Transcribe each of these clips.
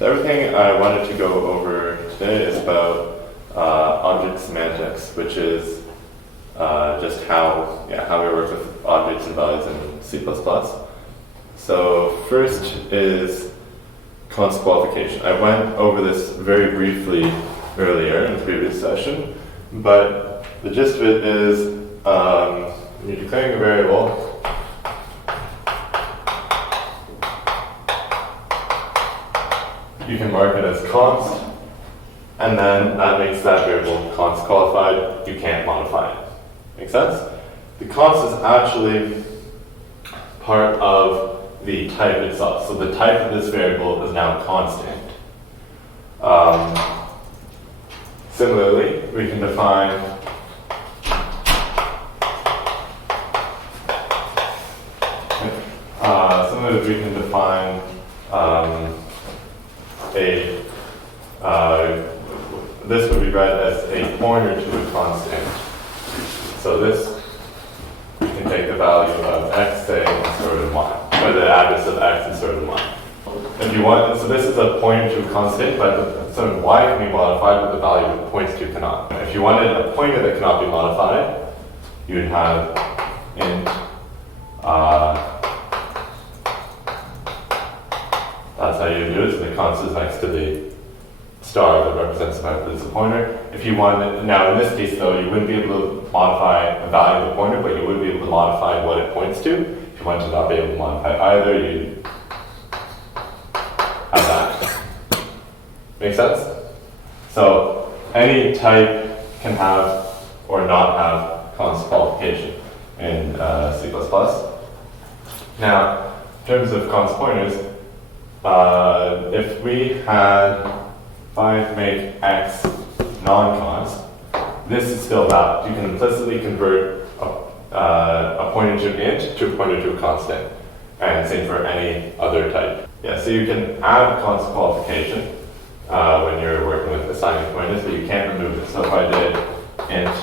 Everything I wanted to go over today is about object semantics, which is just how we work with objects and values in C++. So first is const-qualification. I went over this very briefly earlier in the previous session, but the gist of it is when you're declaring a variable, you can mark it as const, and then that makes that variable const qualified. You can't modify it. Make sense? The const is actually part of the type itself. So the type of this variable is now constant. Similarly, we can define this would be read as a pointer to a constant. So this, you can take the value of x, say, and store it in y, or the address of x and store it in y. If you want, so this is a pointer to a constant, but so y can be modified, but the value it points to cannot. If you wanted a pointer that cannot be modified, you would have int that's how you do it. So the const is next to the star that represents the fact that it's a pointer. If you wanted, now in this case though, you wouldn't be able to modify the value of the pointer, but you would be able to modify what it points to. If you wanted to not be able to modify either, you'd have that. Make sense? So any type can have or not have const qualification in C++. Now, in terms of const pointers, if we had make x non-const, this is still valid. You can implicitly convert a pointer to an int to a pointer to a constant, and same for any other type. Yeah, so you can add const qualification when you're working with assigning pointers, but you can't remove it. So if I did int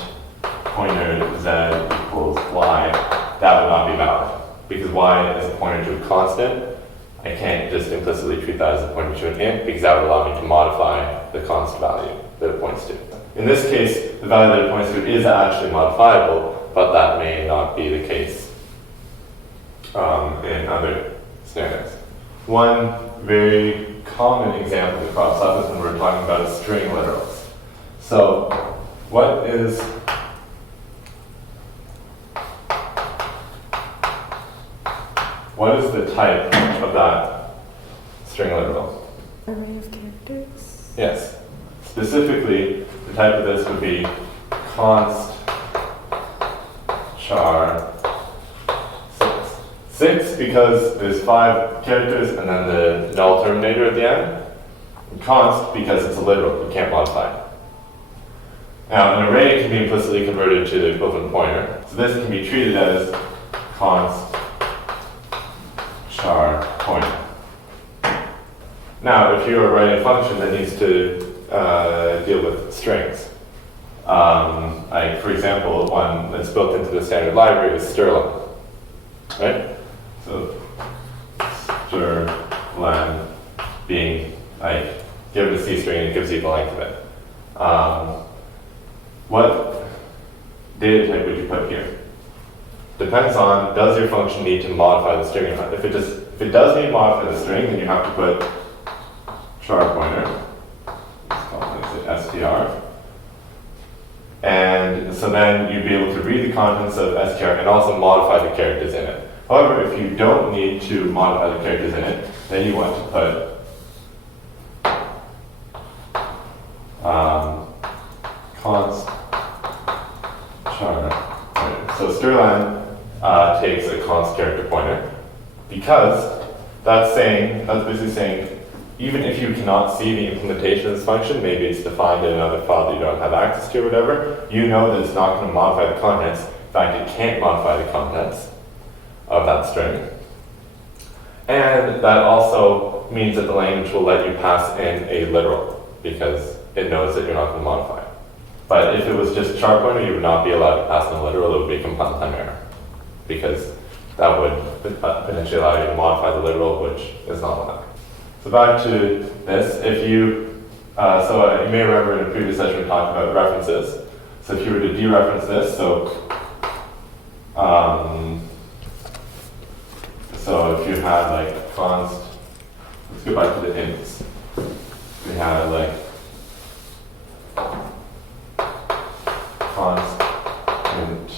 pointer z equals y, that would not be valid, because y is a pointer to a constant. I can't just implicitly treat that as a pointer to an int, because that would allow me to modify the const value that it points to. In this case, the value that it points to is actually modifiable, but that may not be the case in other scenarios. One very common example that crops up is when we're talking about string literals. So what is the type of that string literal? Array of characters? Yes. Specifically, the type of this would be const char 6. 6 because there's 5 characters and then the null terminator at the end. And const because it's a literal, you can't modify it. Now, an array can be implicitly converted to the equivalent pointer. So this can be treated as const char pointer. Now, if you are writing a function that needs to deal with strings, like for example, one that's built into the standard library is strlen, right? So strlen being like give it a C string and it gives you the length of it. What data type would you put here? Depends on, does your function need to modify the string or not? If it does need to modify the string, then you have to put char pointer, let's call it str, and so then you'd be able to read the contents of str and also modify the characters in it. However, if you don't need to modify the characters in it, then you want to put const char pointer. So strlen takes a const character pointer, because that's basically saying, even if you cannot see the implementation of this function, maybe it's defined in another file that you don't have access to or whatever, you know that it's not going to modify the contents. In fact, it can't modify the contents of that string. And that also means that the language will let you pass in a literal, because it knows that you're not going to modify it. But if it was just char pointer, you would not be allowed to pass in a literal. It would be compile time error, because that would potentially allow you to modify the literal, which is not allowed. So So back to this, if you, you may remember in a previous session we talked about references. So if you were to dereference this, so if you had like const, let's go back to the ints. We had like const int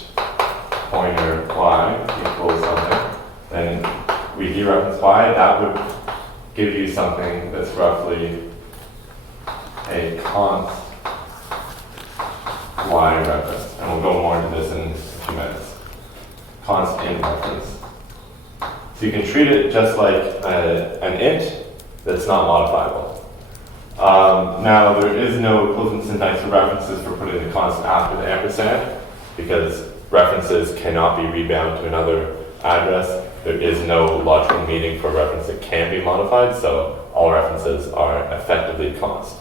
pointer y equals something, then we dereference y, that would give you something that's roughly a const y reference. And we'll go more into this in a few minutes. Const int reference. So you can treat it just like an int that's not modifiable. Now there is no equivalent syntax for references for putting the const after the ampersand, because references cannot be rebound to another address. There is no logical meaning for a reference that can be modified, so all references are effectively const.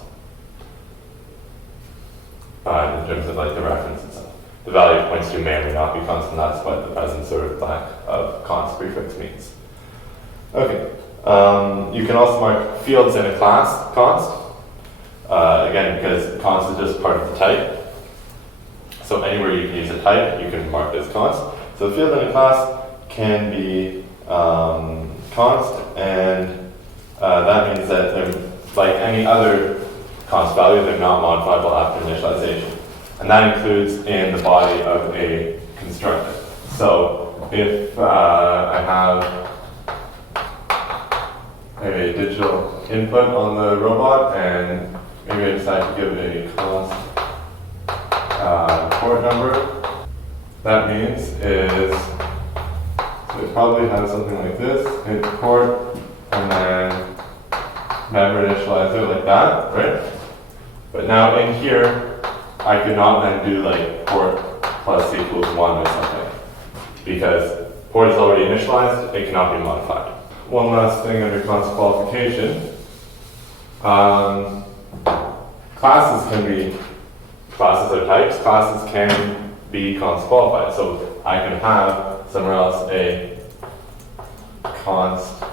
In terms of like the reference itself. The value it points to may or may not be constant, that's what the presence or lack of const prefix means. Okay, you can also mark fields in a class const, again because const is just part of the type. So anywhere you can use a type, you can mark it as const. So the field in a class can be const, and that means that they're like any other const value, they're not modifiable after initialization. And that includes in the body of a constructor. So if I have a digital input on the robot and maybe I decide to give it a const port number, that means is, so it probably has something like this, int port, and then member initializer like that, right? But now in here, I could not then do like port plus equals 1 or something, because port is already initialized, it cannot be modified. One last thing under const-qualification. Classes are types, classes can be const-qualified. So I can have somewhere else a const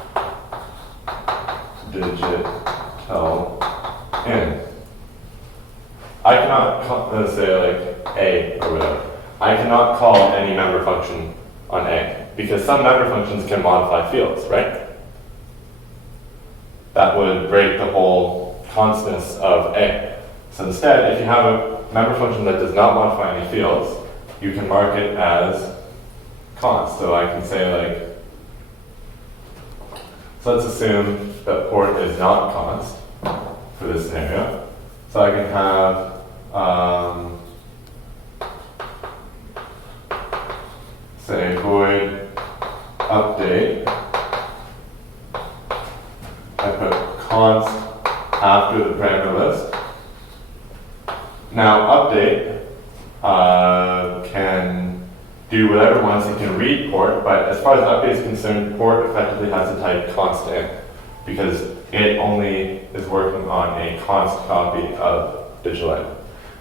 digital in. I cannot say like a or whatever. I cannot call any member function on a, because some member functions can modify fields, right? That would break the whole constants of a. So instead, if you have a member function that does not modify any fields, you can mark it as const. So I can say like, so let's assume that port is not const for this scenario. So I can have say void update. I put const after the parameter list. Now update can do whatever it wants. It can read port, but as far as update is concerned, port effectively has a type const in, because it only is working on a const copy of digital in.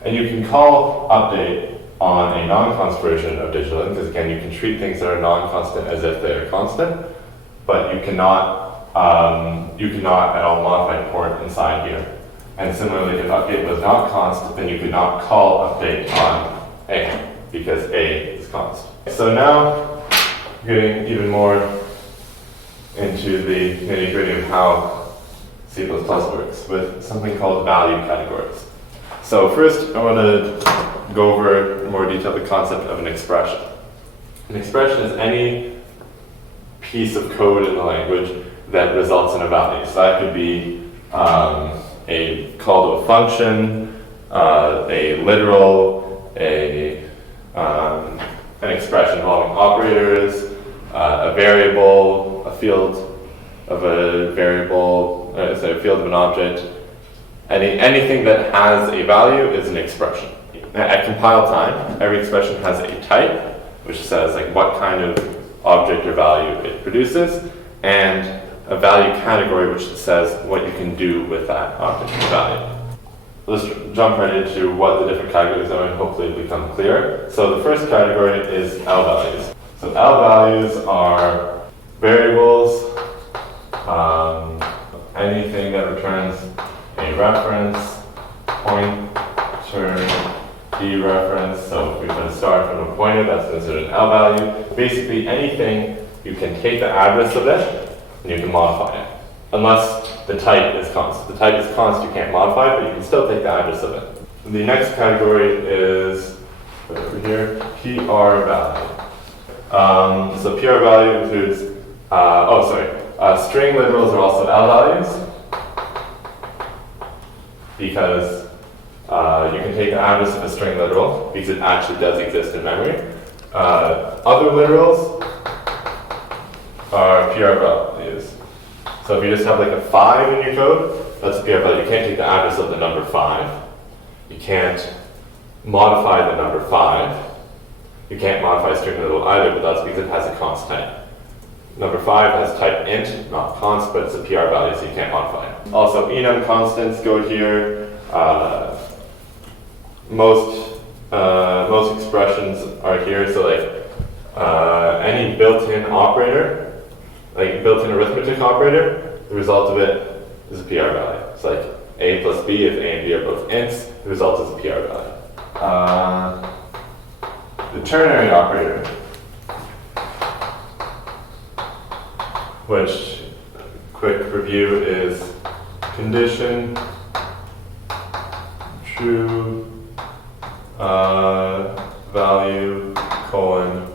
And you can call update on a non-const version of digital in, because again, you can treat things that are non-constant as if they are constant, but you cannot at all modify port inside here. And similarly, if update was not const, then you could not call update on a, because a is const. So now, getting even more into the nitty-gritty of how C++ works with something called value categories. So first, I want to go over in more detail the concept of an expression. An expression is any piece of code in the language that results in a value. So that could be a call to a function, a literal, an expression involving operators, a variable, a field of a variable, a field of an object. Anything that has a value is an expression. At compile time, every expression has a type, which says like what kind of object or value it produces, and a value category, which says what you can do with that object or value. Let's jump right into what the different categories are and hopefully become clear. So the first category is L values. So L values are variables, anything that returns a reference, pointer, dereference. So if we put a star from a pointer, that's considered an L value. Basically anything you can take the address of it and you can modify it. Unless the type is const. If the type is const, you can't modify it, but you can still take the address of it. The next category is over here, PR value. So PR value includes, string literals are also L values because you can take the address of a string literal because it actually does exist in memory. Other literals are PR values. So if you just have like a 5 in your code, that's a PR value. You can't take the address of the number 5. You can't modify the number 5. You can't modify string literal either, but that's because it has a const type. Number 5 has type int, not const, but it's a PR value, so you can't modify it. Also, enum constants go here. Most expressions are here, so like any built-in operator, like built-in arithmetic operator, the result of it is a PR value. It's like a plus b, if a and b are both ints, the result is a PR value. The ternary operator, which, quick review, is condition, true, value, colon,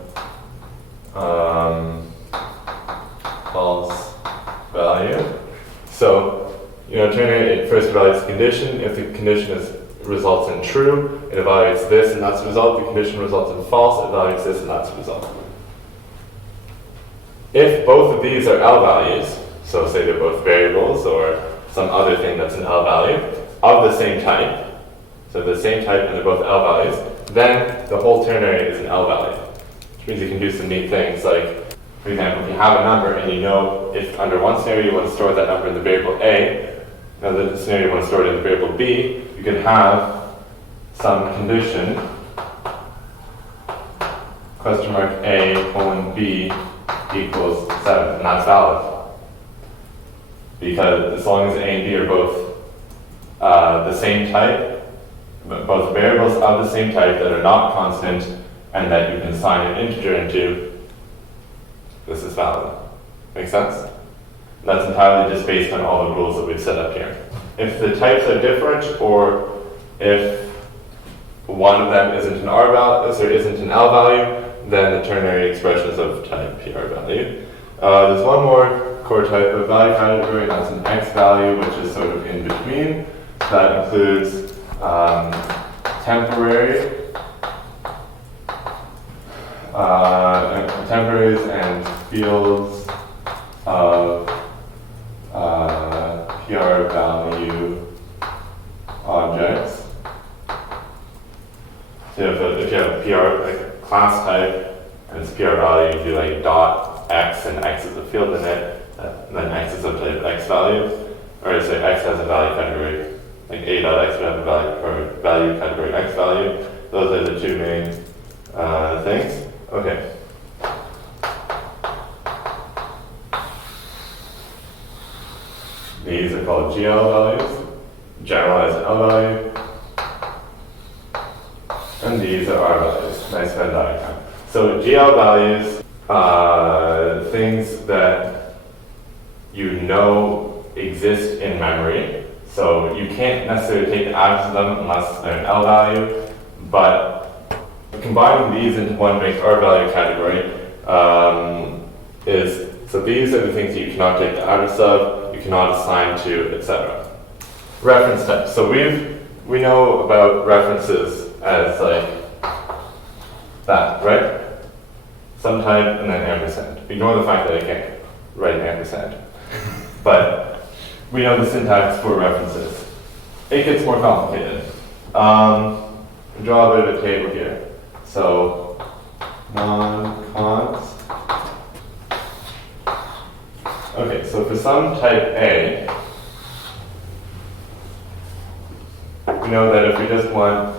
false value. So, ternary, it first evaluates the condition. If the condition results in true, it evaluates this and that's the result. The condition results in false, it evaluates this and that's the result. If both of these are L values, so say they're both variables or some other thing that's an L value of the same type, so the same type and they're both L values, then the whole ternary is an L value, which means you can do some neat things like, for example, if you have a number and you know if under one scenario you want to store that number in the variable A, another scenario you want to store it in the variable B, you can have some condition, question mark A colon B equals 7, and that's valid. Because as long as A and B are both the same type, both variables of the same type that are not constant, and that you can assign an integer into, this is valid. Make sense? That's entirely just based on all the rules that we've set up here. If the types are different, or if one of them isn't an R value, or isn't an L value, then the ternary expression is of type PR value. There's one more core type of value category, and that's an X value, which is sort of in between. So that includes temporaries and fields of PR value objects. So if you have a PR, like a class type, and it's PR value, you do like dot X, and X is a field in it, and then X is of type X value, or say X has a value category, like A dot X would have a value category X value. Those are the two main things. Okay. These are called GL values, generalized L value. And these are R values, nice Venn diagram. So GL values are things that you know exist in memory. So you can't necessarily take the address of them unless they're an L value, but combining these into one big R value category so these are the things that you cannot take the address of, you cannot assign to, etc. Reference types. So we know about references as like that, right? Some type and then ampersand. Ignore the fact that I can't write an ampersand. But we know the syntax for references. It gets more complicated. Draw a bit of a table here. So non-const. Okay, so for some type A, we know that if we just want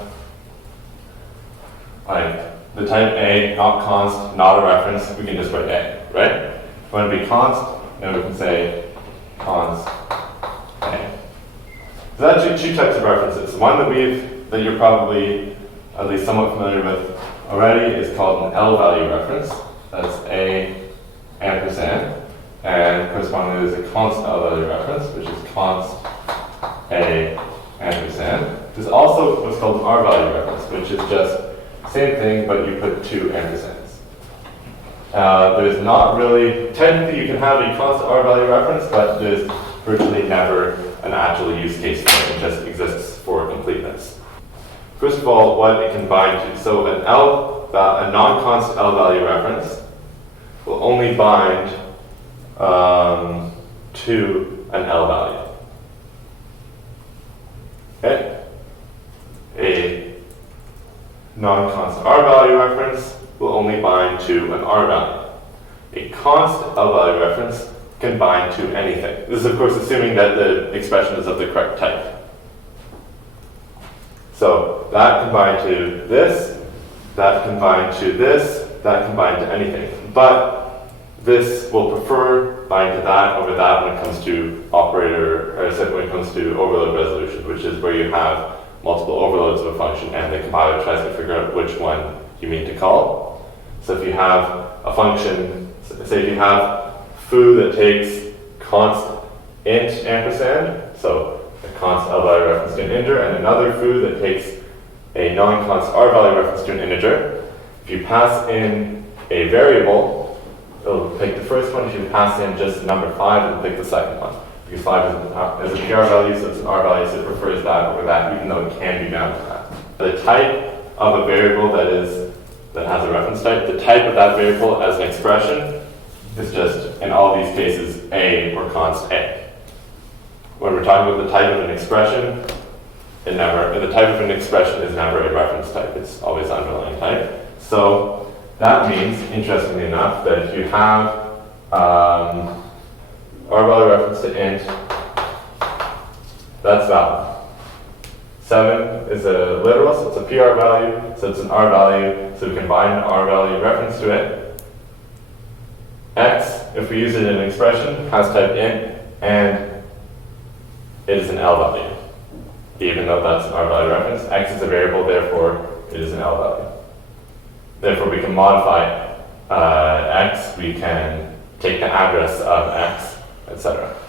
like the type A, not const, not a reference, we can just write A, right? If we want to be const, then we can say const There's actually two types of references. One that you're probably at least somewhat familiar with already is called an L value reference. That's A ampersand. And correspondingly there's a const L value reference, which is const A ampersand. There's also what's called an R value reference, which is just same thing, but you put two ampersands. There's not really, technically you can have a const R value reference, but there's virtually never an actual use case for it. It just exists for completeness. First of all, what it can bind to. So a non-const L value reference will only bind to an L value. Okay? A non-const R value reference will only bind to an R value. A const L value reference can bind to anything. This is of course assuming that the expression is of the correct type. So that can bind to this, that can bind to this, that can bind to anything. But this will prefer bind to that over that when it comes to when it comes to overload resolution, which is where you have multiple overloads of a function and the compiler tries to figure out which one you mean to call. So if you have a function, say if you have foo that takes const int ampersand, so a const L value reference to an integer, and another foo that takes a non-const R value reference to an integer, if you pass in a variable, it'll pick the first one. If you pass in just number 5, it'll pick the second one. Because 5 is a PR value, so it's an R value, so it prefers that over that, even though it can be bound to that. The type of a variable that has a reference type, the type of that variable as an expression is just, in all these cases, A or const A. When we're talking about the type of an expression, the type of an expression is never a reference type. It's always the underlying type. So that means, interestingly enough, that if you have R value reference to int, that's valid. 7 is a literal, so it's a PR value, so it's an R value, so we can bind an R value reference to it. X, if we use it in an expression, has type int, and it is an L value. Even though that's an R value reference, X is a variable, therefore it is an L value. Therefore we can modify X, we can take the address of X, etc.